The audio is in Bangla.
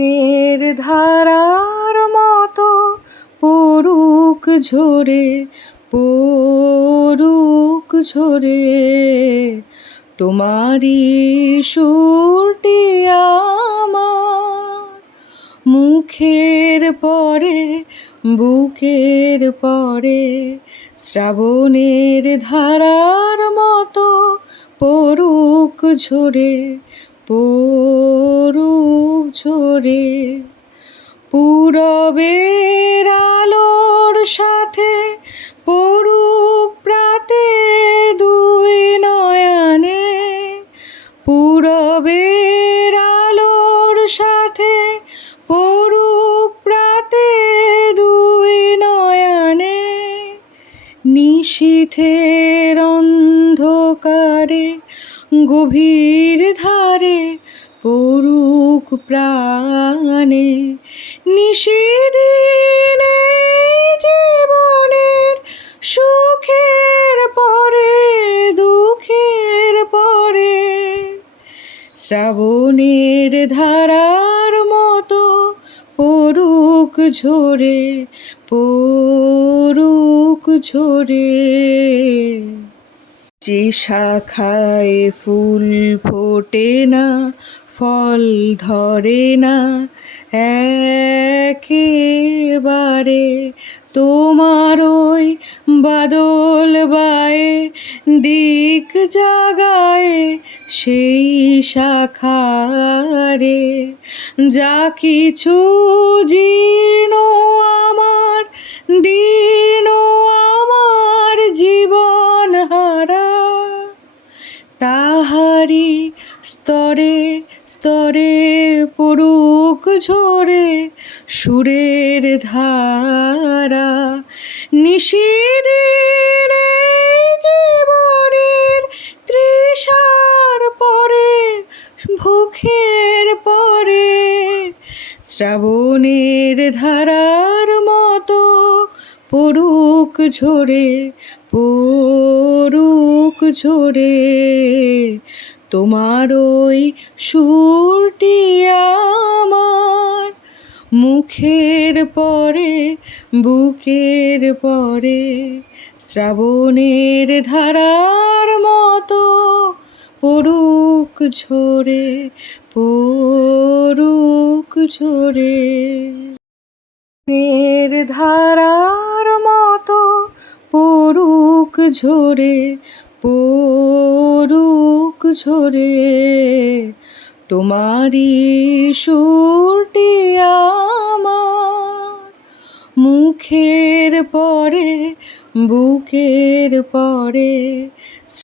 নের ধারার মতো পড়ুক ঝরে, পড়ুক ঝরে, তোমারই সুরটি আমার মুখের পরে, বুকের পরে, শ্রাবণের ধারার মতো পড়ুক ঝরে, পড়ুক ঝরে। পূরবের আলোর সাথে পড়ুক প্রাতে দুই নয়নে, পূরবের আলোর সাথে পড়ুক প্রাতে দুই নয়নে, নিশীথের অন্ধকারে গভীর ধারে পড়ুক প্রাণে, নিশিদিনে জীবনের সুখের পরে দুঃখের পরে, শ্রাবণের ধারার মতো পড়ুক ঝরে, পড়ুক ঝরে। যে শাখায় ফুল ফোটে না, ফল ধরে না একেবারে, তোমার ওই বাদল বায়ে দিক জাগায় সেই শাখারে, যা কিছু জীর্ণ আমার, দীর্ণ আমার জীবন হারা, তাহারি স্তরে স্তরে পড়ুক ঝরে সুরের ধারা, নিশিদিনে জীবনের তৃষার পরে ভুখের পরে, শ্রাবণের ধারার মতো পড়ুক ঝরে, পড়ুক ঝরে, তোমার ওই সুরটি আমার মুখের পরে, বুকের পরে, শ্রাবণের ধারার মতো পড়ুক ঝরে, পড়ুক ঝরে। নের ধারার মতো পড়ুক ঝরে, পড়ুক ঝরে, তোমারই সুরটি আমার মুখের পরে, বুকের পরে,